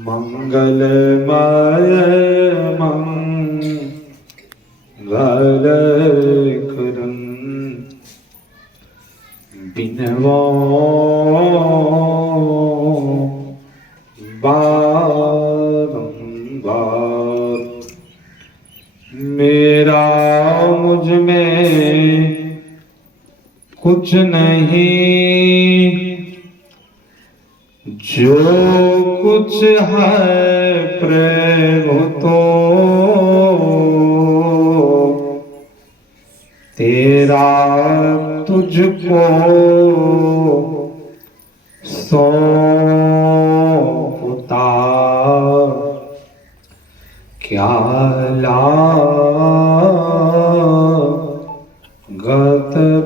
मंगलमय मंगल करन बिनवा बारंबार। मेरा मुझ में कुछ नहीं, जो कुछ है प्रेम तो तेरा तुझको सौंपता। क्या लागत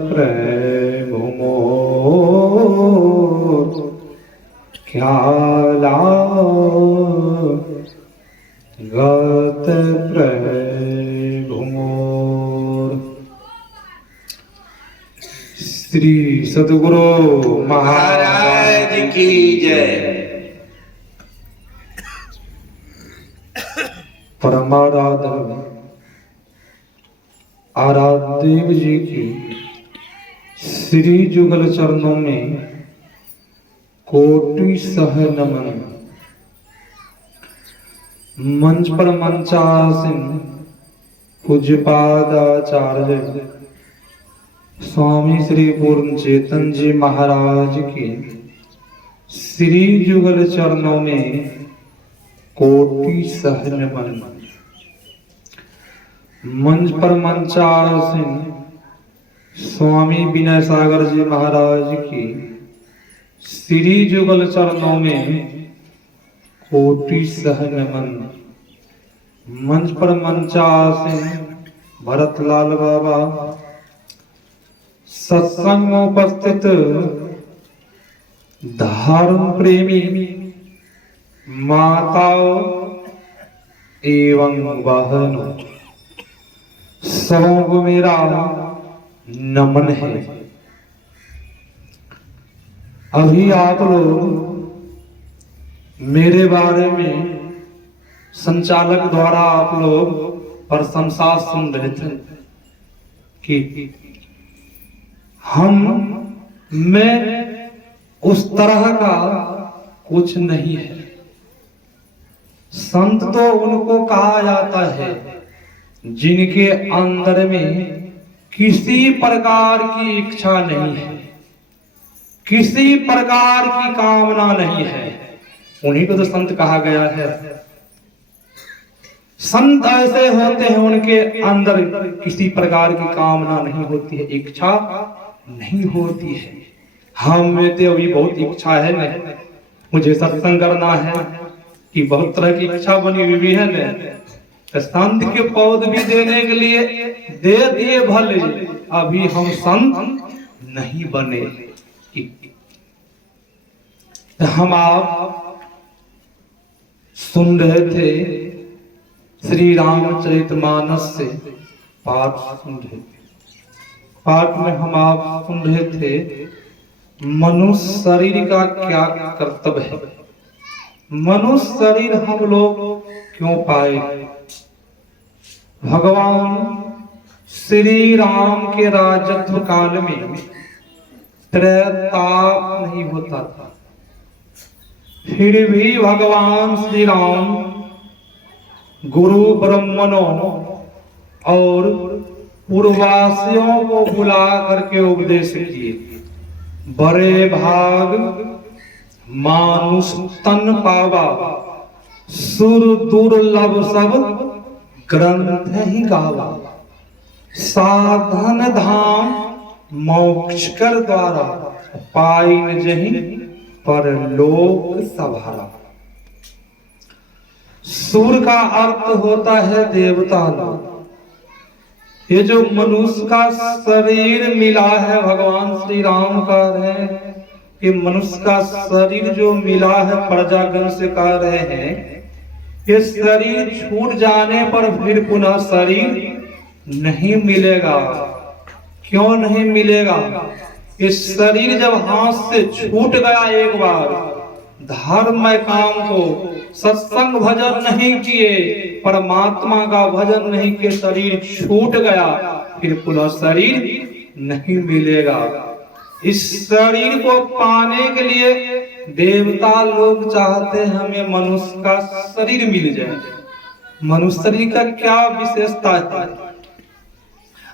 प्रेम मोर, क्या लागत प्रेम मोर। श्री सद्गुरु महाराज की जय। परमाराध्य आराध्य देव जी की श्री जुगल चरणों में कोटि सह नमन। मंच पर मंचासीन पूज्यपादाचार्य स्वामी श्री पूर्ण चेतन जी महाराज की श्री जुगल चरणों में कोटि सह नमन। मंच पर मंचासीन स्वामी विनय सागर जी महाराज की श्री जुगल चरणों में कोटि सह नमन। मंच पर मंचासीन भरतलाल बाबा, सत्संग में उपस्थित धर्म प्रेमी माताओं एवं बहनों, सबों को मेरा नमन है। अभी आप लोग मेरे बारे में संचालक द्वारा आप लोग प्रशंसा सुन रहे थे कि मैं उस तरह का कुछ नहीं है। संत तो उनको कहा जाता है जिनके अंदर में किसी प्रकार की इच्छा नहीं है, किसी प्रकार की कामना नहीं है, उन्हीं को तो संत कहा गया है। संत ऐसे होते हैं उनके अंदर किसी प्रकार की कामना नहीं होती है, इच्छा नहीं होती है। हम में तो अभी बहुत इच्छा है न, मुझे सत्संग करना है कि बहुत तरह की इच्छा बनी हुई है न। तो संत के पौध भी देने के लिए दे दिए भले, अभी हम संत नहीं बने। तो हम आप सुन रहे थे श्री रामचरितमानस से पाठ सुन रहे थे। पाठ में हम आप सुन रहे थे मनुष्य शरीर का क्या कर्तव्य है, मनुष्य शरीर हम लोग क्यों पाए। भगवान श्री राम के राजत्व काल में त्रैताप नहीं होता था, फिर भी भगवान श्री राम गुरु ब्राह्मणों और पूर्ववासियों को बुला करके उपदेश किए। बड़े भाग मानुष तन पावा, सुर दुर्लभ सब ग्रंथ ही गावा। साधन धाम मोक्ष कर द्वारा, पाइन जहि पर लोक सभारा। सुर का अर्थ होता है देवता लोग। ये जो मनुष्य का शरीर मिला है, भगवान श्री राम कह रहे हैं कि मनुष्य का शरीर जो मिला है, प्रजागण से कह रहे हैं ये शरीर छूट जाने पर फिर पुनः शरीर नहीं मिलेगा। क्यों नहीं मिलेगा? इस शरीर जब हाथ से छूट गया एक बार, धर्म काम को सत्संग भजन नहीं किए, परमात्मा का भजन नहीं किए, शरीर छूट गया, फिर पुनः शरीर नहीं मिलेगा। इस शरीर को पाने के लिए देवता लोग चाहते हैं हमें मनुष्य का शरीर मिल जाए। मनुष्य शरीर का क्या विशेषता है?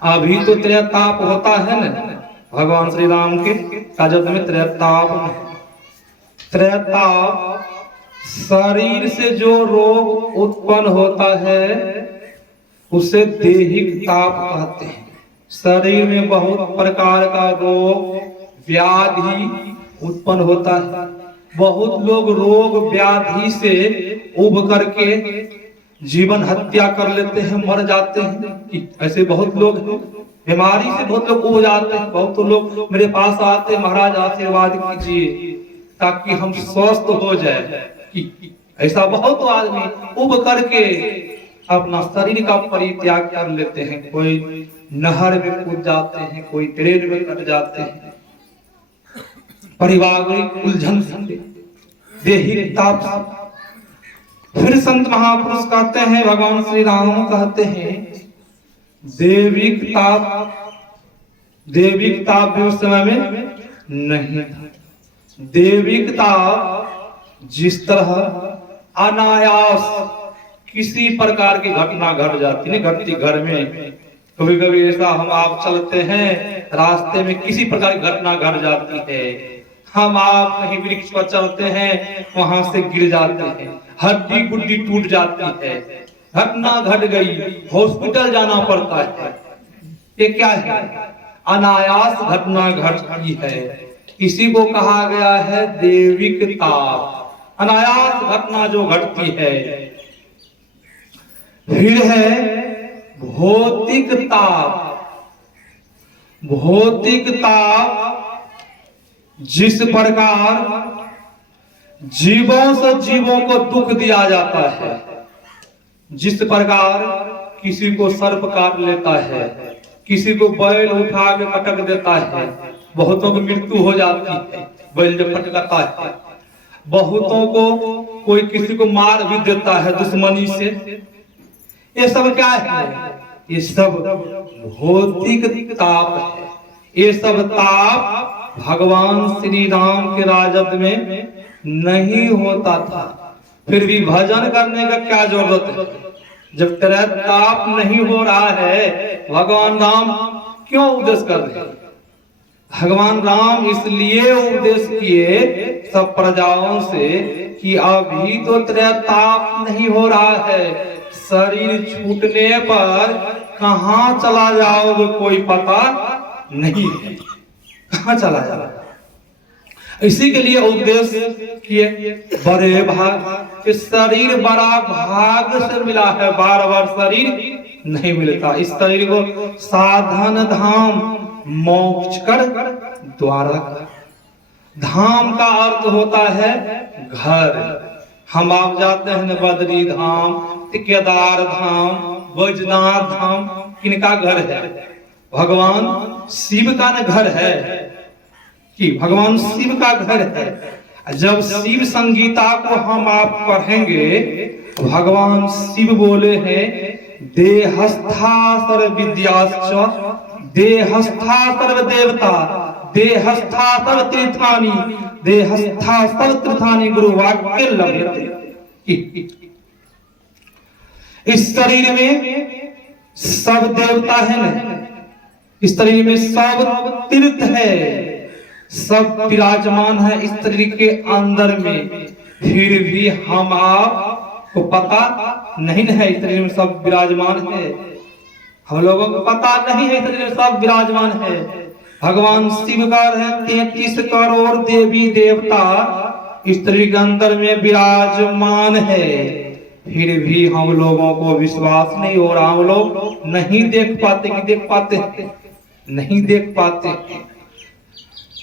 अभी तो त्रेताप होता है न, भगवान श्री राम के काजत में त्रेताप। त्रेताप शरीर से जो रोग उत्पन्न होता है उसे दैहिक ताप कहते हैं। शरीर में बहुत प्रकार का रोग व्याधि उत्पन्न होता है। बहुत लोग रोग व्याधि से उब करके जीवन हत्या कर लेते हैं, मर जाते हैं। ऐसे बहुत लोग हैं, बीमारी से बहुत लोग उब जाते हैं। बहुत लोग मेरे पास आते हैं, महाराज आशीर्वाद कीजिए ताकि हम स्वस्थ हो जाए। ऐसा बहुत आदमी उब करके अपना शरीर का परित्याग कर लेते हैं। कोई नहर में कूद जाते हैं, कोई ट्रेन में कट जाते हैं। पारिवारिक उलझन से, दैहिक ताप। फिर संत महापुरुष कहते हैं, भगवान श्री राम कहते हैं दैविक ताप भी उस समय में नहीं था। दैविक ताप जिस तरह अनायास किसी प्रकार की घटना घट जाती है, घटती घर में कभी कभी ऐसा हम आप चलते हैं रास्ते में किसी प्रकार की घटना घट जाती है, हम आप कहीं वृक्ष पर चलते हैं वहां से गिर जाते हैं, हड्डी गुड्डी टूट जाती है, घटना घट गई, हॉस्पिटल जाना पड़ता है। ये क्या है? अनायास घटना घटती है, इसी को कहा गया है दैविक ताप। अनायास घटना जो घटती है। फिर है भौतिक ताप। भौतिक ताप जिस प्रकार जीवों से जीवों को दुख दिया जाता है, जिस प्रकार किसी को सर्प काट लेता है, किसी को बैल उठा के पटक देता है, बहुतों की मृत्यु हो जाती है बैल जब पटकता है, बहुतों को कोई किसी को मार भी देता है दुश्मनी से। ये सब क्या है? ये सब भौतिक ताप है। ये सब ताप भगवान श्री राम के राजत्व में नहीं होता था। फिर भी भजन करने का क्या जरूरत है? जब तेरा ताप नहीं हो रहा है, भगवान राम क्यों उपदेश कर रहे हैं? भगवान राम इसलिए उपदेश किए सब प्रजाओं से कि अभी तो तेरा ताप नहीं हो रहा है, शरीर छूटने पर कहां चला जाओगे कोई पता नहीं है, कहां चला जाओगे। इसी के लिए उपदेश किए। बड़े भाग, इस शरीर बड़ा भाग से मिला है, बार बार शरीर नहीं मिलता। इस शरीर को साधन धाम मोक्ष कर द्वारा। धाम का अर्थ होता है घर। हम आप जाते हैं बद्री धाम, केदार धाम, बैजनाथ धाम, किनका घर है? भगवान शिव का न घर है कि भगवान शिव का घर है। जब शिव संगीता को हम आप पढ़ेंगे, भगवान शिव बोले हैं देहस्था सर्व विद्याश्च देहस्था सर्व देवता देहस्था सर्व तीर्थानि देहस्था सर्व तीर्थानि गुरु वाक्य लभ्यते। इस शरीर में सब देवता है न, इस शरीर में सब तीर्थ है, सब विराजमान है इस शरीर के अंदर में। फिर भी हम आप को पता नहीं है इस शरीर में सब विराजमान है। हम लोगों को पता नहीं है इस शरीर में सब विराजमान है। भगवान शिव का है 33 करोड़ देवी देवता इस शरीर के अंदर में विराजमान है। फिर भी हम लोगों को विश्वास नहीं हो रहा, हम लोग नहीं देख पाते कि देख पाते नहीं देख पाते।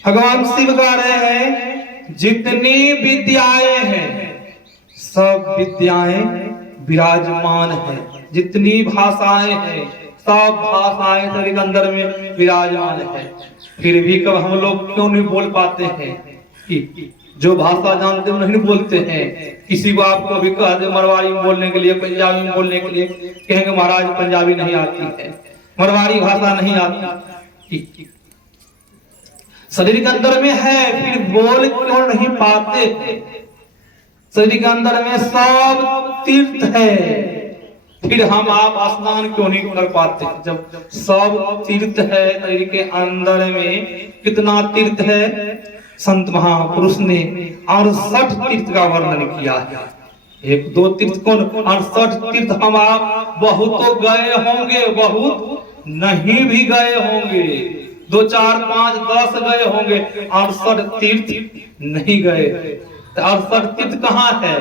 भगवान शिव गा रहे हैं जितनी विद्याएं हैं सब विद्याएं विराजमान है, जितनी भाषाएं हैं सब भाषाएं शरीर के अंदर में विराजमान है। फिर भी कब हम लोग क्यों नहीं बोल पाते हैं कि जो भाषा जानते हैं नहीं बोलते हैं। किसी को आपको अभी कह दे मरवाड़ी में बोलने के लिए, पंजाबी में बोलने के लिए, कहेंगे महाराज पंजाबी नहीं आती है, मरवाड़ी भाषा नहीं आती। शरीर के अंदर में है, फिर बोल क्यों नहीं पाते? शरीर के अंदर में सब तीर्थ है, फिर हम आप स्नान क्यों नहीं कर पाते? जब सब तीर्थ है शरीर के अंदर में, कितना तीर्थ है? संत महापुरुष ने 68 तीर्थ का वर्णन किया है। एक दो तीर्थ कौन, 68 तीर्थ हम आप बहुत तो गए होंगे, बहुत नहीं भी गए होंगे, 2 4 5 10 गए होंगे, 68 तीर्थ नहीं गए। 68 तीर्थ कहाँ है?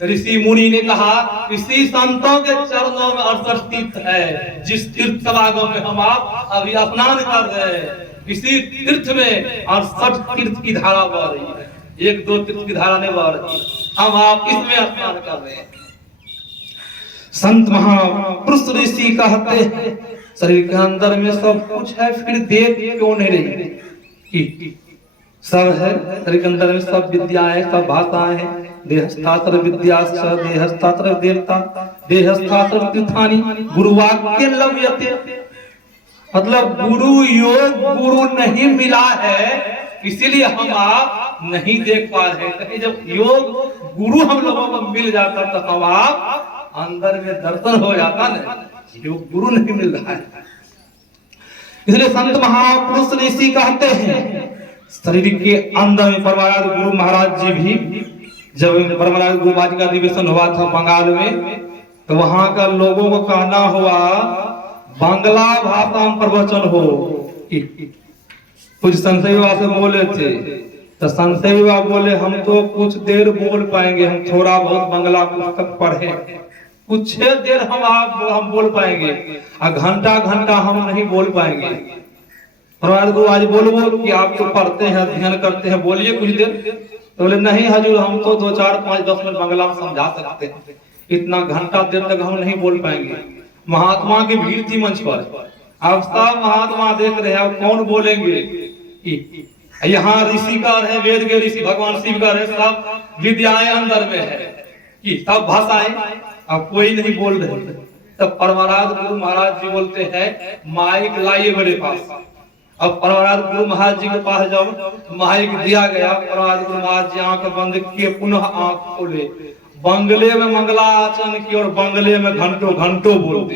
ऋषि मुनि ने कहा इसी संतों के चरणों में 68 तीर्थ है। जिस तीर्थ समागम में हम आप अभी स्नान कर रहे हैं, इसी तीर्थ में 68 तीर्थ की धारा बह रही है, 1 2 तीर्थ की धारा नहीं बह रही, हम आप इसमें स्नान कर रहे हैं। संत महापुरुष ऋषि कहते हैं शरीर के अंदर में सब कुछ है, फिर देख क्यों नहीं रही? सब है शरीर के अंदर में, सब विद्याएं, सब भाषाएं हैं। देहस्तात्र विद्या देहस्तात्र देवता देहस्तात्र तीर्थानि गुरुवाक्य लभ्यते। मतलब गुरु योग गुरु नहीं मिला है, इसीलिए हम आप नहीं देख पा रहे हैं। जब योग गुरु हम लोगों को मिल जाता तो हम आप अंदर में दर्शन हो जाता ना, योग गुरु नहीं मिल रहा है। इसलिए संत महापुरुष ऋषि कहते हैं शरीर के अंदर में परमाराध गुरु महाराज जी भी, जब परमाराध गुरु महाराज का अधिवेशन हुआ था बंगाल में, तो वहां का लोगों को कहना हुआ बांग्ला भाषा में प्रवचन हो। कुछ संशय विवाह से बोले थे, तो संशय विवाह बोले हम तो कुछ देर बोल पाएंगे, हम थोड़ा बहुत बांग्ला पुस्तक पढ़े, कुछ देर हम बोल पाएंगे, घंटा घंटा हम नहीं बोल पाएंगे। परमाराध गुरु आज बोलो कि आप तो पढ़ते हैं, अध्ययन करते हैं, बोलिए कुछ देर। तो बोले नहीं हजूर, हम तो 2 4 5 10 मिनट बांग्ला में समझा सकते हैं, इतना घंटा देर तक हम नहीं बोल पाएंगे। महात्मा की भीड़ थी मंच पर, अब सब महात्मा देख रहे हैं, अब कौन बोलेंगे? यहाँ ऋषिकार है, वेद के ऋषि भगवान शिव का है, सब विद्याएं अंदर में है कि सब भाषाएं, अब कोई नहीं बोल रहे। तब परमाराध गुरु महाराज जी बोलते हैं माइक लाइए मेरे पास। अब परमाराध गुरु महाराज जी के पास जाओ, माइक दिया गया, परमाराध गुरु महाराज जी आंख बंद किए, पुनः आंख खोले, बंगले में मंगलाचरण की और बंगले में घंटों घंटों बोलते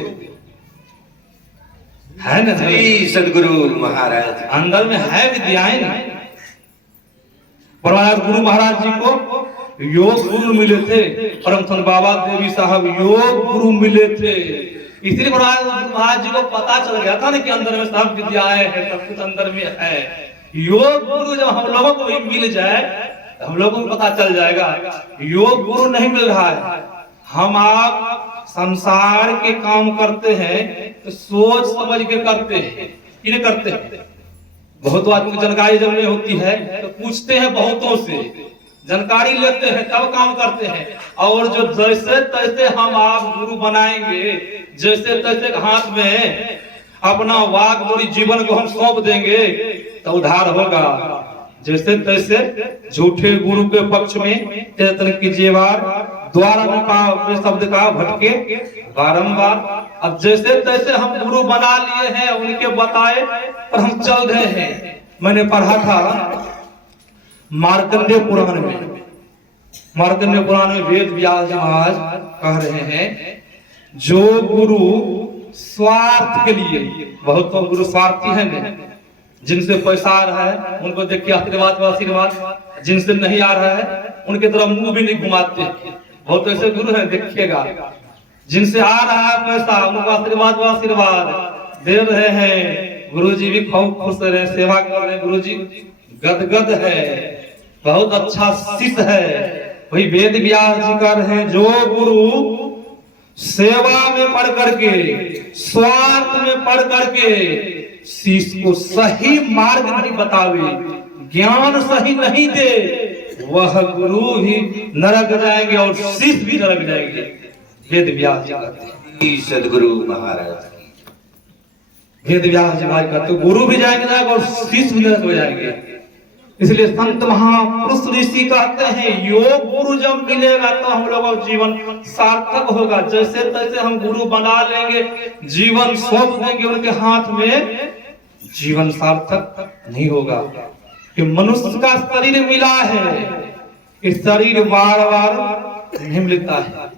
है ना। श्री सदगुरु महाराज अंदर में है विद्याएं ना। परमाराध गुरु महाराज जी को योग गुरु मिले थे, परम संत बाबा देवी साहब योग गुरु मिले थे। इसलिए परमाराध गुरु महाराज जी को पता चल गया था ना कि अंदर में सब विद्याएं हैं, सब कुछ अंदर में है। योग गुरु जब हम लोगों को भी मिल जाए, हम लोगों को पता चल जाएगा। योग गुरु नहीं मिल रहा है, हम आप संसार के काम करते हैं तो सोच समझ के करते हैं, इन्हें करते हैं। बहुत आदमी को जानकारी जब नहीं होती है तो पूछते हैं बहुतों से, जानकारी लेते हैं तब काम करते हैं। और जो जैसे तैसे हम आप गुरु बनाएंगे, जैसे तैसे हाथ में अपना वाक पूरी जीवन को हम सौंप देंगे तो उद्धार होगा। जैसे तैसे झूठे गुरु के पक्ष में तेतन की जेवार द्वारा शब्द का भटके बारंबार। अब जैसे तैसे हम गुरु बना लिए हैं, उनके बताए पर हम चल रहे हैं। मैंने पढ़ा था मार्कंडेय पुराण में, मार्कंडेय पुराण में वेद व्यास जी महाराज कह रहे हैं जो गुरु स्वार्थ के लिए, बहुत तो गुरु स्वार्थी है ना, जिनसे पैसा आ रहा है उनको देख के आशीर्वाद आशीर्वाद, जिनसे नहीं आ रहा है उनके तरफ मुंह भी नहीं घुमाते। बहुत ऐसे गुरु हैं देखिएगा, जिनसे आ रहा है पैसा उनको आशीर्वाद आशीर्वाद दे रहे हैं। गुरुजी भी खूब खुश रहे, सेवा कर रहे हैं, गुरुजी गदगद है, बहुत अच्छा शिष्य है। वही वेद व्यास जी कर रहे हैं जो गुरु सेवा में पढ़ करके, स्वार्थ में पढ़ करके शिष्य को सही मार्ग नहीं बतावे, ज्ञान सही नहीं दे, वह गुरु ही नरक जाएंगे और शिष्य भी नरक जाएंगे। वेद व्यास जी कहते हैं, सदगुरु महाराज वेद व्यास जी कहते हैं गुरु भी जाएंगे और शिष्य भी नरक हो जाएंगे। इसलिए संत महापुरुष ऋषि कहते हैं योग गुरु जब मिलेगा तो हम लोगों का जीवन सार्थक होगा। जैसे तैसे हम गुरु बना लेंगे, जीवन सौंप देंगे उनके हाथ में, जीवन सार्थक नहीं होगा। कि मनुष्य का शरीर मिला है, इस शरीर बार बार नहीं मिलता है।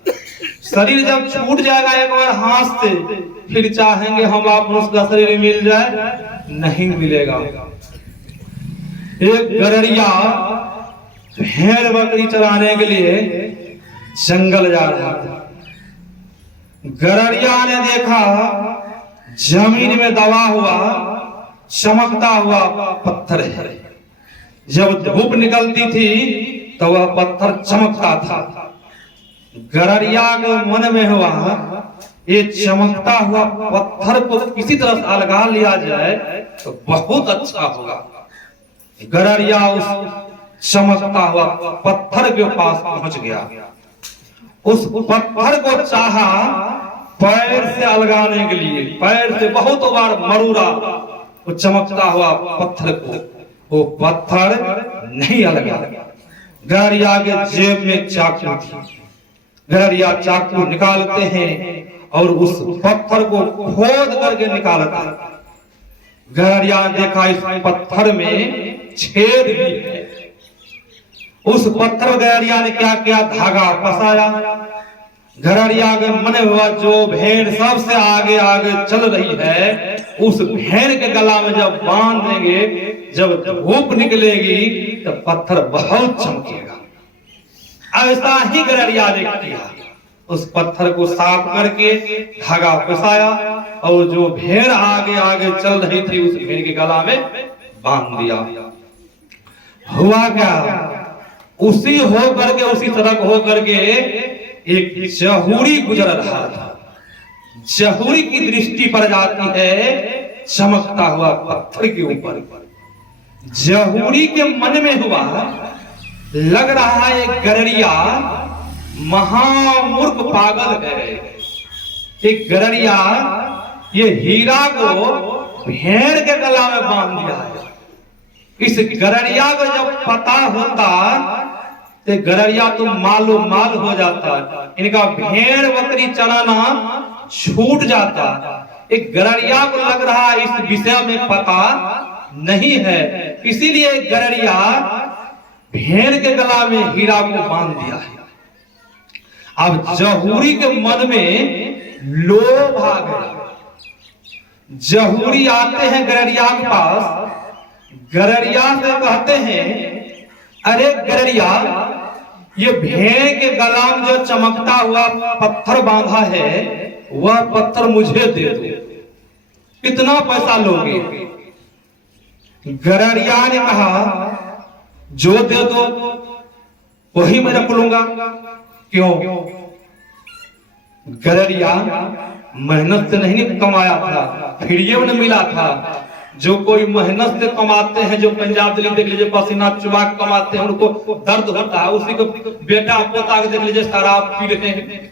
शरीर जब छूट जाएगा एक बार हाथ से, फिर चाहेंगे हम आप उसका शरीर मिल जाए, नहीं मिलेगा। एक गरड़िया भेड़ बकरी चराने के लिए जंगल जा रहा था। गरड़िया ने देखा जमीन में दबा हुआ चमकता हुआ पत्थर है। जब धूप निकलती थी तो वह पत्थर चमकता था। गरड़िया के मन में हुआ ये चमकता हुआ पत्थर को किसी तरह से अलगा लिया जाए तो बहुत अच्छा होगा। गरड़िया उस चमकता हुआ पत्थर के पास पहुंच गया। उस पत्थर को चाहा पैर से अलगाने के लिए, पैर से बहुत बार मरूरा वो चमकता हुआ पत्थर को, वो पत्थर नहीं अलगा। गरड़िया के जेब में चाकू थी। गरड़िया चाकू निकालते हैं और उस पत्थर को खोद करके निकालता। गरड़िया ने देखा इस पत्थर में छेद भी है। उस पत्थर गरड़िया ने क्या किया, धागा फंसाया। गरड़िया के मन हुआ जो भेड़ सबसे आगे आगे चल रही है, उस भेड़ के गला में जब बांध देंगे, जब धूप निकलेगी तो पत्थर बहुत चमकेगा। ऐसा ही गरड़िया ने किया। उस पत्थर को साफ करके धागा फंसाया और जो भेड़ आगे आगे चल रही थी उस भेड़ के गला में बांध दिया। हुआ क्या, उसी हो करके, उसी सड़क हो करके एक जहूरी गुजर रहा था। जहूरी की दृष्टि पड़ जाती है चमकता हुआ पत्थर के ऊपर। जहूरी के मन में हुआ, लग रहा है गरड़िया महामूर्ख पागल है। एक गरड़िया ये हीरा को भेड़ के गला में बांध दिया है। इस गरड़िया को जब पता होता तो गरड़िया तो मालो माल हो जाता, इनका भेड़ बकरी चराना छूट जाता। एक गरड़िया को लग रहा इस विषय में पता नहीं है, इसीलिए गरड़िया भेड़ के गला में हीरा को बांध दिया है। अब जहूरी के मन में लोभ आ गया। जहूरी आते हैं गरड़िया के पास, गरड़िया से कहते हैं अरे गरड़िया, ये भेड़ के गला में जो चमकता हुआ पत्थर बांधा है वह पत्थर मुझे दे दो, कितना पैसा लोगे? गरड़िया ने कहा जो दे दो वही मैं रख लूंगा। क्यों? गरड़िया मेहनत से नहीं कमाया था, फ्री में मिला था। जो कोई मेहनत से कमाते हैं, जो पंजाब दिल्ली देख लीजिए पसीना चुबा के कमाते हैं, उनको दर्द होता है। उसी को बेटा पोता के देख लीजिए शराब पी रहे हैं,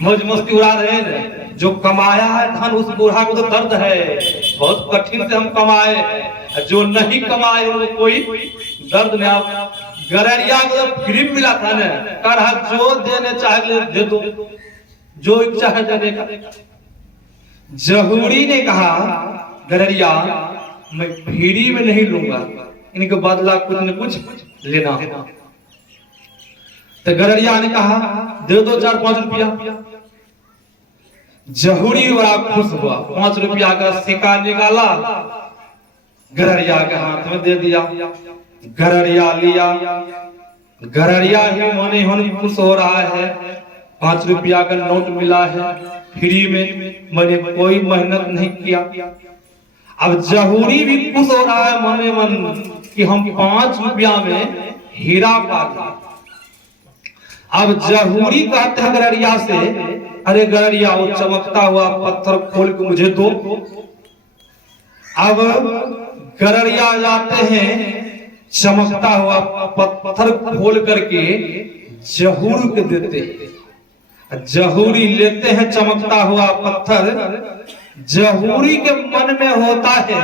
मौज मस्ती उड़ा रहे हैं। जो कमाया है धन उस बूढ़ा को तो दर्द है, बहुत कठिन से हम कमाए। जो नहीं कमाए उनको कोई दर्द नहीं। आप गरड़िया को फ्री मिला था ना, कहा जो देने चाहे दे दो, जो इच्छा है देने का। जहूरी ने कहा गरड़िया मैं फ्री में नहीं लूंगा, इनके बदला कुछ न कुछ लेना। तो गरड़िया ने कहा दे दो 4-5 रुपया। जहूरी बड़ा खुश हुआ, 5 रुपया का सिक्का निकाला, गरड़िया के हाथ में दे दिया। गरड़िया लिया, गरड़िया ही होने होने खुश हो रहा है। 5 रुपया का नोट मिला है फ्री में, मैंने कोई मेहनत नहीं किया। अब जहूरी भी खुश हो रहा है मने मन कि हम 5 रुपया में हीरा पा गए। अब जहूरी कहते हैं गरड़िया से अरे गरड़िया वो चमकता हुआ पत्थर खोल के मुझे दो। अब गरड़िया जाते हैं, चमकता हुआ पत्थर खोल करके जहूरी के देते हैं। जहूरी लेते हैं चमकता हुआ पत्थर। जहूरी के मन में होता है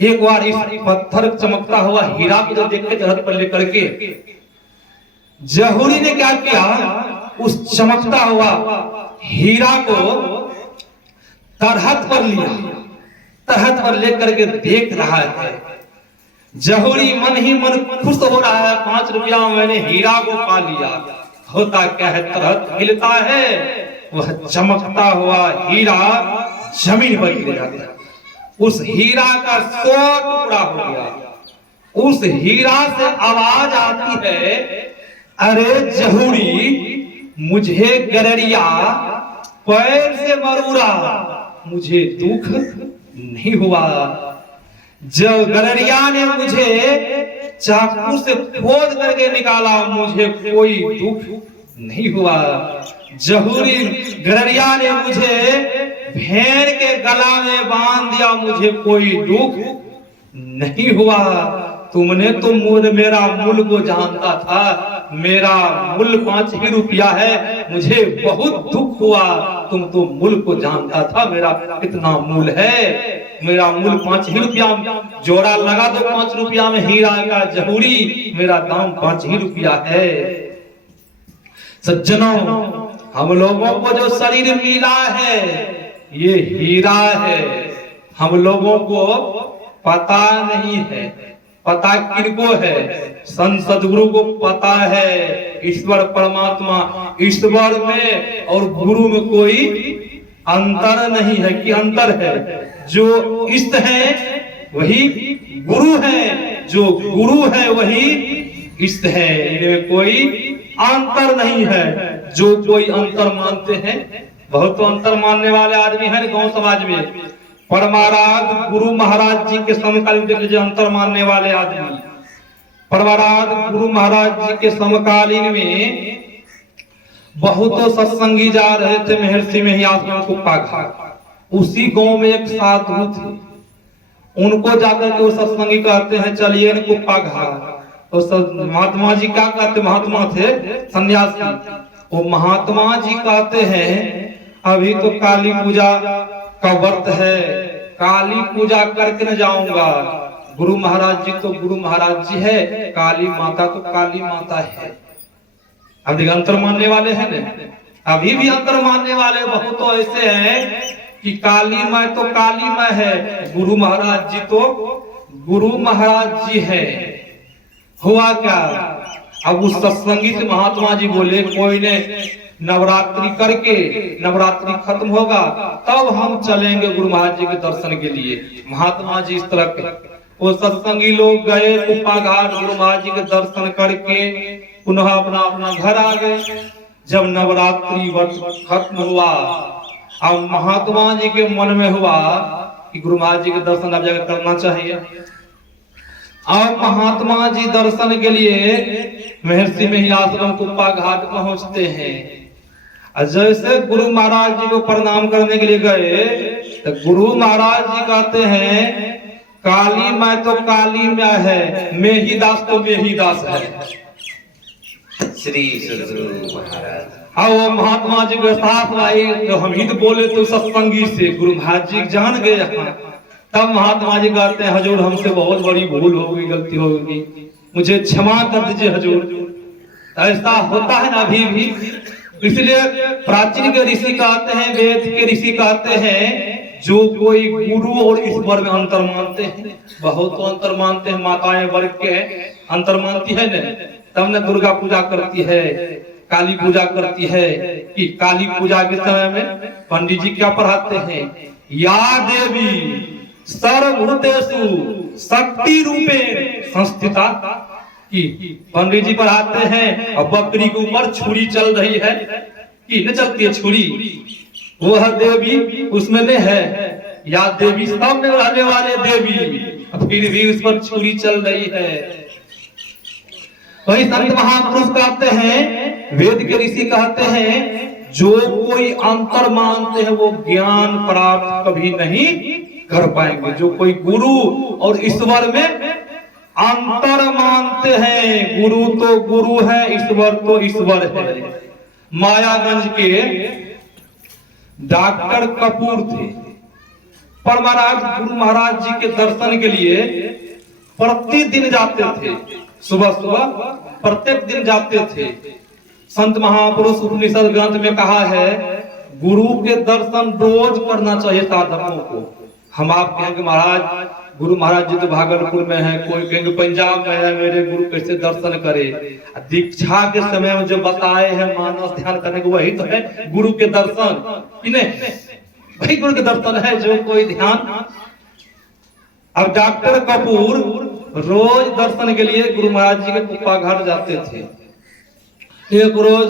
एक बार इस पत्थर चमकता हुआ हीरा को जब देख के तरहत पर लेकर के जहुरी ने क्या किया, उस चमकता हुआ हीरा को तरहत पर लिया, तरहत पर लेकर के देख रहा है। जहुरी मन ही मन खुश हो रहा है, 5 रुपया मैंने हीरा को पा लिया। होता क्या है, तरहत हिलता है, वह चमकता हुआ हीरा जमीन पर गिर जाता है। उस हीरा का 100 टुकड़ा हो गया। उस हीरा से आवाज आती है, अरे जहुरी, मुझे गररिया पैर से मरूरा, मुझे दुख नहीं हुआ। जब गररिया ने मुझे चाकू से खोद करके निकाला, मुझे कोई दुख नहीं हुआ। जहुरी, गररिया ने मुझे भेड़ के गला में बांध दिया, मुझे कोई दुख नहीं हुआ। तुमने तो मेरा मूल को जानता था, मेरा मूल 5 ही रुपया है, मुझे बहुत दुख हुआ। तुम तो मूल को जानता था, मेरा कितना मूल है, मेरा मूल 5 ही रुपया, जोड़ा लगा दो 5 रुपया में हीरा का जहुरी, मेरा दाम 5 ही रुपया है। सज्जनों, हम लोगों को जो शरीर मिला है ये हीरा है, हम लोगों को पता नहीं है। पता किनको है? संत सद्गुरु को पता है। ईश्वर परमात्मा, ईश्वर में और गुरु में कोई अंतर नहीं है कि अंतर है। जो इष्ट है वही गुरु है, जो गुरु है वही इष्ट है, इनमें कोई अंतर नहीं है। जो कोई अंतर मानते हैं, बहुत तो अंतर मानने वाले आदमी हैं गांव समाज में। परमाराध गुरु महाराज जी के समकालीन देख लीजिए अंतर मानने वाले आदमी। परमाराध गुरु महाराज जी के समकालीन में बहुतों सत्संगी जा रहे थे महर्षि में ही आश्रम कुप्पा घाट। उसी गांव में एक साधु थे, उनको जाकर के वो सत्संगी कहते हैं चलिए न कुप्पा घाट। तो महात्मा जी क्या कहते, महात्मा थे सन्यासी, वो महात्मा जी कहते हैं अभी तो काली पूजा का व्रत है, काली पूजा करके न जाऊंगा। गुरु महाराज जी तो गुरु महाराज जी है, काली माता तो काली माता है। अब देखिए अंतर मानने वाले हैं ना, अभी भी अंतर मानने वाले बहुत तो ऐसे हैं कि काली माँ तो काली माँ है, गुरु महाराज जी तो गुरु महाराज जी है। हुआ क्या, अब उस सत्संगी से महात्मा जी बोले कोई ने नवरात्रि करके, नवरात्रि खत्म होगा तब हम चलेंगे गुरु महाराज जी के दर्शन के लिए। महात्मा जी इस तरह के वो सत्संगी लोग गए कुप्पा घाट, गुरु महाराज जी के दर्शन करके पुनः अपना अपना घर आ गए। जब नवरात्रि व्रत खत्म हुआ, अब महात्मा जी के मन में हुआ कि गुरु महाराज जी के दर्शन अब जाकर करना चाहिए। अब महात्मा जी दर्शन के लिए महर्षि में ही आश्रम कुप्पा घाट पहुंचते हैं। जैसे गुरु महाराज जी को प्रणाम करने के लिए गए तो गुरु महाराज जी कहते हैं काली माँ तो काली माँ है, मेही दास तो मेही दास है। श्री सद्गुरु महाराज। हाँ, वो महात्मा जी के साथ आई तो हम ही तो बोले तो सत्संगी से गुरु महाराज जी जान गए। तब महात्मा जी कहते हैं हजूर हमसे बहुत बड़ी भूल हो गई, गलती हो गई, मुझे क्षमा कर दीजिए हजूर। ऐसा होता है ना अभी भी, इसलिए प्राचीन के ऋषि कहते हैं, वेद के ऋषि कहते हैं जो कोई गुरु और ईश्वर में अंतर मानते हैं, बहुत तो अंतर मानते हैं, माताएं वर्ग के अंतर मानती है न, तब न दुर्गा पूजा करती है, काली पूजा करती है। कि काली पूजा के समय में पंडित जी क्या पढ़ाते हैं, या देवी सर्वभूतेषु शक्ति रूपेण संस्थिता। कि पंडित जी पढ़ाते हैं और बकरी के ऊपर छुरी चल रही है कि न चलती है छुरी, वह देवी उसमें नहीं है, या देवी सब में रहने वाले देवी, फिर भी उस पर छुरी चल रही है। वही संत महापुरुष कहते हैं, वेद के ऋषि कहते हैं जो कोई अंतर मानते हैं वो ज्ञान प्राप्त कभी नहीं कर पाएंगे। जो कोई गुरु और ईश्वर में अंतर मानते हैं, गुरु तो गुरु है, ईश्वर तो ईश्वर है। मायागंज के डॉक्टर कपूर थे, पर महाराज गुरु महाराज जी के दर्शन के लिए प्रतिदिन जाते थे, सुबह सुबह प्रत्येक दिन जाते थे। संत महापुरुष उपनिषद ग्रंथ में कहा है गुरु के दर्शन रोज करना चाहिए साधकों को। हम आप कहेंगे महाराज गुरु महाराज जी तो भागलपुर में है, कोई कहेंगे पंजाब में है, मेरे गुरु कैसे दर्शन करे। दीक्षा के समय में जो बताए हैं मानस ध्यान करने को, वही तो है गुरु के दर्शन, वही गुरु के दर्शन है जो कोई ध्यान। अब डॉक्टर कपूर रोज दर्शन के लिए गुरु महाराज जी के कुप्पा घाट जाते थे। एक रोज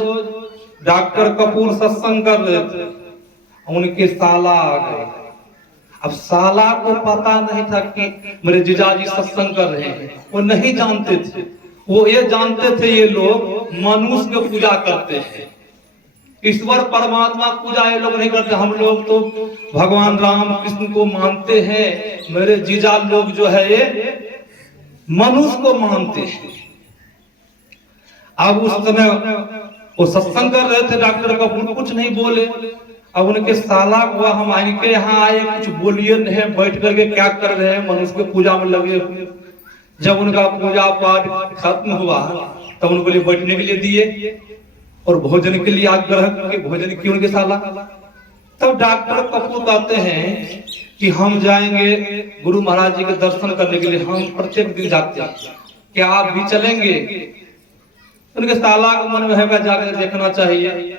डॉक्टर कपूर सत्संग कर रहे थे, उनके साला आ गए। अब साला को पता नहीं था कि मेरे जीजाजी सत्संग कर रहे हैं, वो नहीं जानते थे। वो ये जानते थे ये लोग मनुष्य को पूजा करते हैं, ईश्वर परमात्मा पूजा ये लोग नहीं करते। हम लोग तो भगवान राम कृष्ण को मानते हैं, मेरे जीजा लोग जो है ये मनुष्य को मानते हैं। अब उस समय वो सत्संग कर रहे थे, डॉक्टर कपूर कुछ नहीं बोले। अब उनके साला हुआ हम इनके यहाँ आए, कुछ बोलिए नहीं, बैठ करके क्या कर रहे हैं, मनुष्य के पूजा में लगे हुए। जब उनका पूजा पाठ खत्म हुआ तब उनको लिए बैठने के लिए दिए और भोजन के लिए आग्रह करके भोजन किए उनके साला। तब डॉक्टर कपूर कहते हैं कि हम जाएंगे गुरु महाराज जी के दर्शन करने के लिए, हम प्रत्येक दिन जाते हैं, क्या आप भी चलेंगे? उनके साला के मन में है जाकर देखना चाहिए।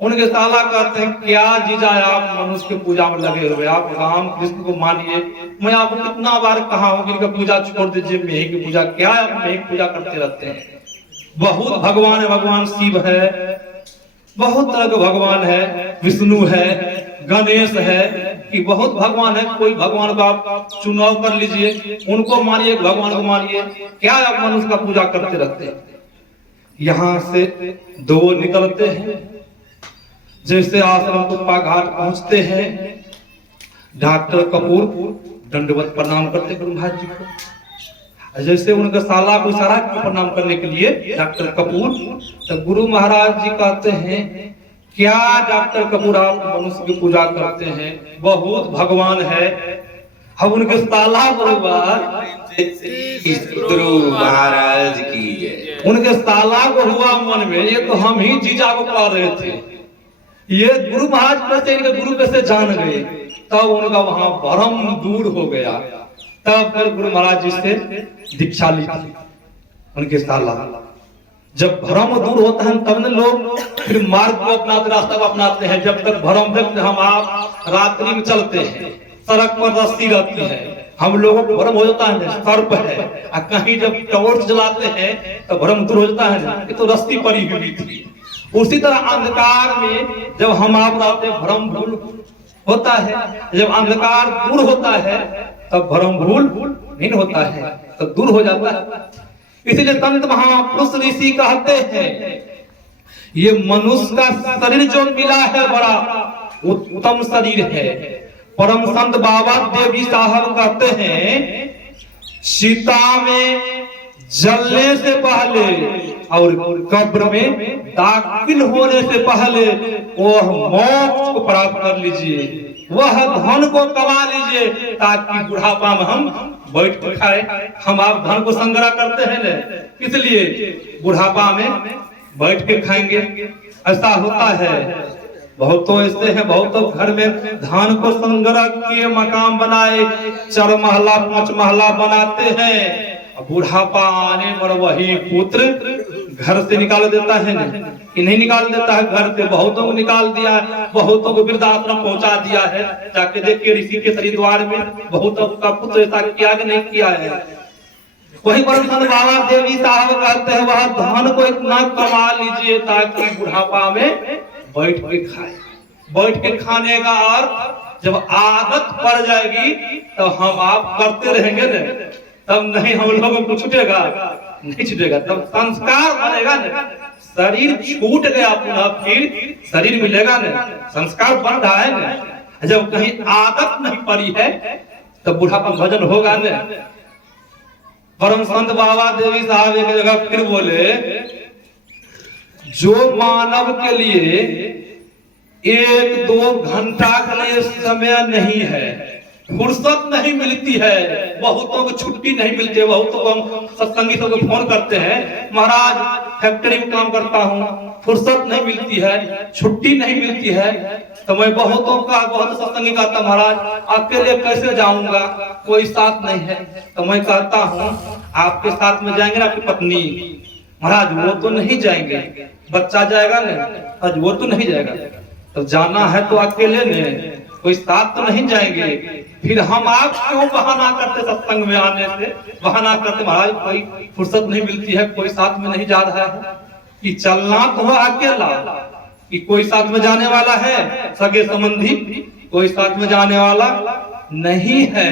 उनके साला कहते हैं क्या जीजा आप मनुष्य की पूजा में लगे हुए, आप राम कृष्ण को मानिए। मैं आपको कितना बार कहा हूं कि इनका पूजा छोड़ दीजिए, मेही की पूजा क्या है, आप मेही पूजा करते रहते हैं। बहुत भगवान है, भगवान शिव है, बहुत तरह के भगवान है, विष्णु है, गणेश है, कि बहुत भगवान है। कोई भगवान का आप चुनाव कर लीजिए, उनको मानिए, भगवान को मानिए, क्या आप मनुष्य का पूजा करते रहते हैं। यहाँ से दो निकलते हैं, जैसे आश्रम कुप्पा घाट पहुंचते हैं, डॉक्टर कपूर दंडवत प्रणाम करते गुरु महाराज जी को। जैसे उनके साला को इशारा प्रणाम करने के लिए डॉक्टर कपूर, तो गुरु महाराज जी कहते हैं क्या डॉक्टर कपूर आप मनुष्य की पूजा करते हैं, बहुत भगवान है। हम उनके साला परिवार गुरु महाराज की जय। उनके साला को हुआ मन में ये तो हम ही जीजा को पा रहे थे, ये गुरु महाराज कैसे इनके गुरु कैसे जान गए। तब उनका वहां भ्रम दूर हो गया। तब फिर गुरु महाराज जी से दीक्षा ली थी उनके साला। जब भ्रम दूर होता है तब न लोग फिर मार्ग को अपनाते, रास्ता को अपनाते हैं। जब तक भ्रम तक हम आप रात्रि में चलते हैं, सड़क पर रस्सी रहती है, हम लोगों को भ्रम हो जाता है सर्प है, और कहीं जब टॉर्च जलाते हैं तो भ्रम दूर हो जाता है, ये तो रस्सी पड़ी हुई थी। उसी तरह अंधकार में जब हम आप रहते हैं भ्रम भूल होता है, जब अंधकार दूर होता है तब भ्रम भूल नहीं होता है, तब दूर हो जाता है। इसीलिए संत महापुरुष ऋषि कहते हैं ये मनुष्य का शरीर जो मिला है बड़ा उत्तम शरीर है। परम संत बाबा देवी साहब कहते हैं सीता में जलने से पहले और कब्र में दाखिल होने से पहले वह मोक्ष को प्राप्त कर लीजिए, वह धन को कमा लीजिए, ताकि बुढ़ापा में हम बैठ के खाए। हम आप धन को संग्रह करते हैं न, इसलिए बुढ़ापा में बैठ के खाएंगे। ऐसा होता है, बहुतों ऐसे हैं, बहुतों घर में धान को संग्रह किए मकान बनाए, 4 महला 5 महला बनाते हैं, बुढ़ापा आने पर वही पुत्र घर से निकाल देता है ना, कि नहीं निकाल देता है घर से। बहुतों को निकाल दिया है, बहुतों को वृद्धाश्रम पहुंचा दिया है। जाके देखिए ऋषि के हरिद्वार में बहुतों का पुत्र ऐसा किया कि नहीं किया है। वही पर बाबा देवी साहब कहते हैं वह धन को इतना कमा लीजिए ताकि बुढ़ापा में बैठ के खाए। बैठ के खाने का अर्थ जब आदत पड़ जाएगी तो हम आप करते रहेंगे न, तब नहीं हम लोगों को छूटेगा, नहीं छूटेगा, तब संस्कार बनेगा न। शरीर छूट गया अपना फिर शरीर मिलेगा न, संस्कार बन रहा है न। जब कहीं आदत नहीं पड़ी है तब बुढ़ापा भजन होगा न। परम संत बाबा देवी साहब एक जगह फिर बोले जो मानव के लिए 1-2 घंटा के लिए समय नहीं है फुर्सत नहीं मिलती है, बहुतों को छुट्टी नहीं मिलती है। बहुतों को हम सत्संगी सबको फोन करते हैं, महाराज फैक्ट्री में काम करता हूँ, फुर्सत नहीं मिलती है, छुट्टी नहीं मिलती है। तो मैं बहुत सत्संगी कहता, महाराज अकेले कैसे जाऊंगा, कोई साथ नहीं है। तो मैं कहता हूँ आपके साथ में जाएंगे ना आपकी पत्नी, महाराज वो तो नहीं जाएंगे, बच्चा जाएगा ना, आज वो तो नहीं जाएगा। तो जाना है तो अकेले ने, कोई साथ तो नहीं जाएंगे। फिर हम आप क्यों बहाना करते सत्संग में आने से, बहाना करते महाराज कोई फुर्सत नहीं मिलती है, कोई साथ में नहीं जा रहा है। कि चलना तो है अकेला, कि कोई साथ में जाने वाला है, सगे संबंधी कोई साथ में जाने वाला नहीं है।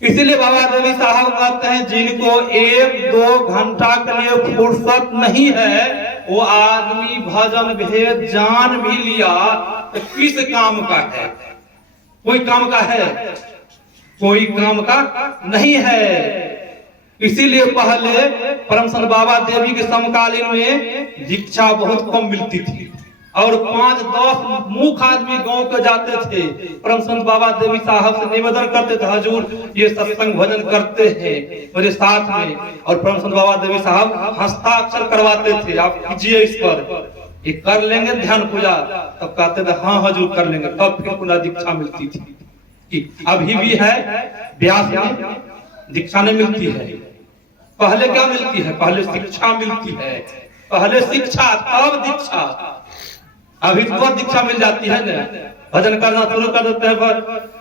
इसीलिए बाबा देवी साहब कहते हैं जिनको 1-2 घंटा के लिए फुर्सत नहीं है, वो आदमी भजन भेद जान भी लिया तो किस काम का है? कोई काम का है? कोई काम का नहीं है। इसीलिए पहले परम संत बाबा देवी के समकालीन में दीक्षा बहुत कम मिलती थी और 5-10 मुख आदमी गांव के जाते थे। परम संत बाबा देवी साहब से निवेदन करते थे, हजूर ये सत्संग भजन करते हैं मेरे साथ में। और परम संत बाबा देवी साहब हस्ताक्षर करवाते थे, आप कीजिए इस पर, ये कर लेंगे ध्यान पूजा। तब कहते थे हाँ हजूर कर लेंगे, तब फिर पुनः दीक्षा मिलती थी। अभी भी है ब्यास में दीक्षा नहीं मिलती है। पहले क्या मिलती है? पहले शिक्षा मिलती है, पहले शिक्षा तब दीक्षा। अभी तो दीक्षा मिल जाती है ना, भजन करना शुरू कर देते हैं,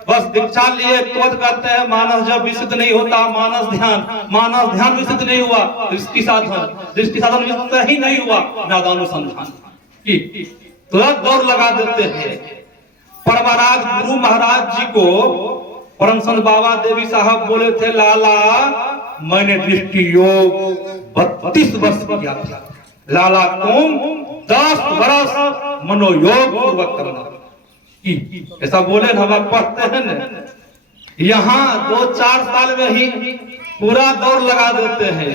बस दीक्षा लिए तो करते हैं। मानस जब विशुद्ध नहीं होता, मानस ध्यान विशुद्ध नहीं हुआ, दृष्टि साधन विशुद्ध ही नहीं हुआ, नादानुसंधान की तुरंत दौड़ लगा देते हैं। परमराज गुरु महाराज जी को परम संत बाबा देवी साहब बोले थे, लाला मैंने दृष्टि योग 32 वर्ष किया था, लाला तुम 10 वर्ष मनोयोग पूर्वक करना। ऐसा बोले ना, हम पढ़ते हैं ना, यहाँ 2-4 साल में ही पूरा दौड़ लगा देते हैं।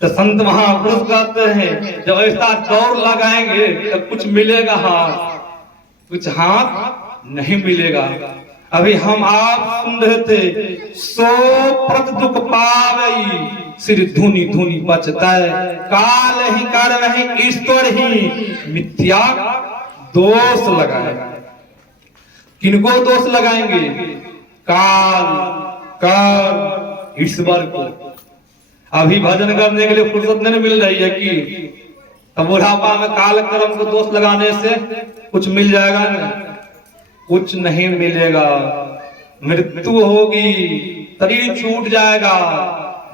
तो संत महापुरुष कहते हैं जब ऐसा दौड़ लगाएंगे तो कुछ मिलेगा हाथ, कुछ हाथ नहीं मिलेगा। अभी हम आप सुन रहे थे, सो प्रत दुख पावई सिर धुनी धुनी बचताए, काल ही कर वही ईश्वर ही मिथ्या दोष लगाए। किनको दोष लगाएंगे? काल ईश्वर को। अभी भजन करने के लिए फुर्सत नहीं मिल रही है कि तब बुढ़ापा में काल कर्म को दोष लगाने से कुछ मिल जाएगा? नहीं, कुछ नहीं मिलेगा। मृत्यु होगी, शरीर छूट जाएगा।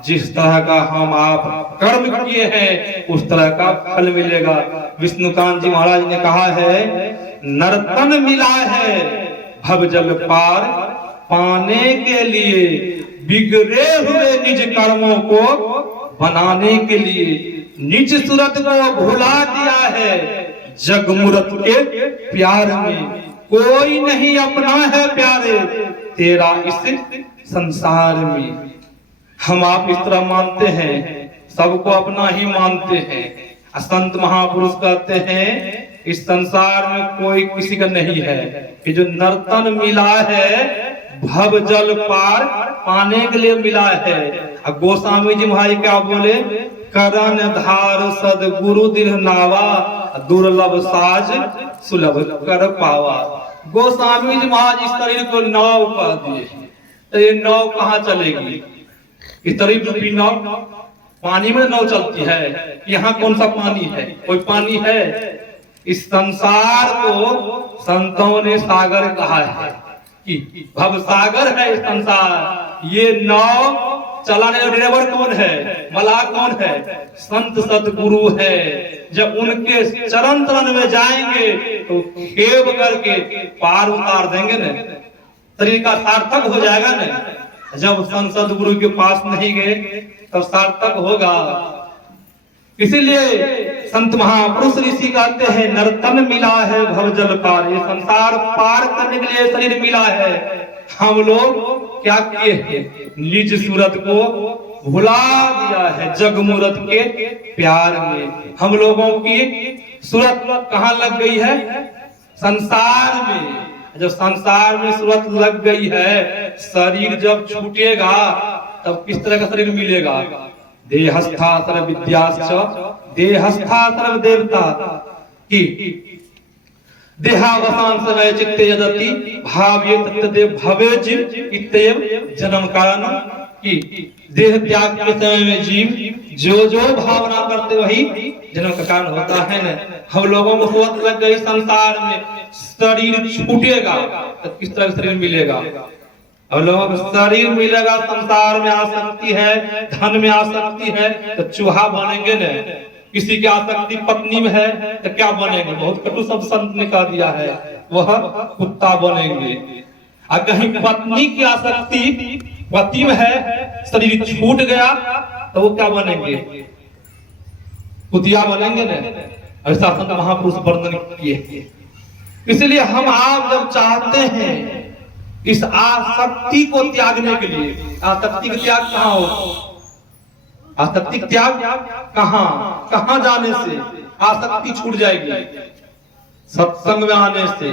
जिस तरह का हम आप कर्म किए हैं उस तरह का फल मिलेगा। विष्णुकांत जी महाराज ने कहा है, नर्तन मिला है भव जल पार पाने के लिए, बिगड़े हुए निज कर्मों को बनाने के लिए। निज सूरत को भुला दिया है जगमुरत के प्यार में, कोई नहीं अपना है प्यारे तेरा इस संसार में। हम आप इस तरह मानते हैं, सबको अपना ही मानते हैं। संत महापुरुष कहते हैं इस संसार में कोई किसी का नहीं है। कि जो नर्तन मिला है भव जल पार पाने के लिए मिला है। अब गोस्वामी जी महाराज क्या बोले, करण धार सदगुरु दिल नावा, दुर्लभ साज सुलभ कर पावा। गोस्वामी जी महाराज इस शरीर को नाव कह दिए, तो ये नाव कहाँ चलेगी? इस शरीर रूपी नाव पानी में नाव चलती है। यहाँ कौन सा पानी है? कोई पानी है? इस संसार को संतों ने सागर कहा है कि भव सागर है इस संसार। ये नाव चलाने वाला ड्राइवर कौन है? मलाह कौन है? संत सतगुरु है। जब उनके चरण चरण में जाएंगे तो खेव करके पार उतार देंगे न, शरीर का सार्थक हो जाएगा न। जब संत सतगुरु के पास नहीं गए तब सार्थक होगा। इसीलिए संत महापुरुष ऋषि कहते हैं, नर्तन मिला है भव जल पार, ये संसार पार करने के लिए शरीर मिला है। हम लोग क्या किए हैं? निज सूरत को भुला दिया है जगमुरत के प्यार में। हम लोगों की सूरत कहाँ लग गई है? संसार में। जब संसार में सूरत लग गई है, शरीर जब छूटेगा तब किस तरह का शरीर मिलेगा? देहस्था सर्व विद्याश्च देहस्था सर्व देवता की देहावसान समय चित्ते यदति भाव्ये तत्तदेव भवे जीव इत्येव जन्म कारण की देह त्याग के समय में जीव जो भावना करते वही जन्म का कारण होता है न। हम लोगों को सोच लग गई संसार में शरीर छूटेगा तो किस तरह का शरीर मिलेगा? हम लोगों को शरीर मिलेगा, संसार में आसक्ति है, धन में आसक्ति है तो चूहा बनेंगे न। किसी की आसक्ति पत्नी में है तो क्या बनेंगे? बहुत कटु शब्द संत ने कह दिया है, वह कुत्ता बनेंगे। और कहीं पत्नी की आसक्ति पति में है, शरीर छूट गया तो वो क्या बनेंगे? कुतिया बनेंगे न। ऐसा संत महापुरुष वर्णन किए। इसलिए हम आप जब चाहते हैं इस आसक्ति को त्यागने के लिए, आसक्ति का त्याग कहाँ हो? आसक्ति त्याग कहाँ जाने से आसक्ति छूट जाएगी? सत्संग में आने से।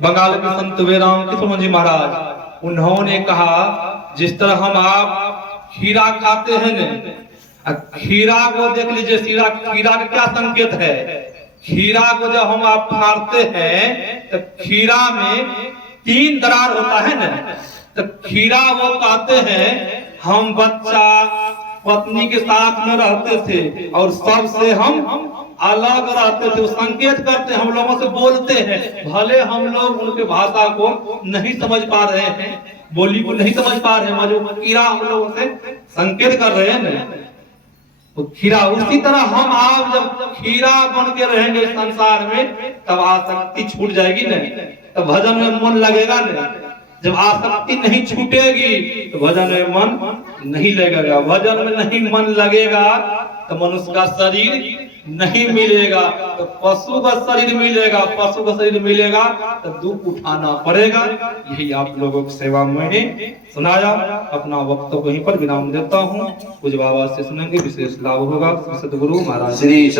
बंगाल के संत वेराम कृष्ण जी महाराज उन्होंने कहा जिस तरह हम आप खीरा खाते हैं न, खीरा को देख लीजिए, खीरा का क्या संकेत है? खीरा को जब हम आप फाड़ते हैं तो खीरा में 3 दरार होता है न। तो खीरा वो कहते हैं हम बच्चा पत्नी के साथ में रहते थे और सबसे हम अलग रहते थे। वो संकेत करते हम लोगों से बोलते हैं, भले हम लोग उनके भाषा को नहीं समझ पा रहे हैं, बोली को नहीं समझ पा रहे हैं, मगर खीरा हम लोगों से संकेत कर रहे हैं न। तो खीरा उसी तरह हम आप जब खीरा बन के रहेंगे संसार में तब आसक्ति छूट जाएगी न, तब भजन में मन लगेगा न। जब आसक्ति नहीं छूटेगी तो भजन में मन नहीं लगेगा। भजन में नहीं मन लगेगा तो मनुष्य का शरीर नहीं मिलेगा, तो पशु का शरीर मिलेगा। पशु का शरीर मिलेगा तो दुख उठाना पड़ेगा। यही आप लोगों की सेवा में सुनाया। अपना वक्त को यहीं पर विराम देता हूँ। कुछ बाबा से सुनेंगे, विशेष लाभ होगा। सदगुरु महाराज श्री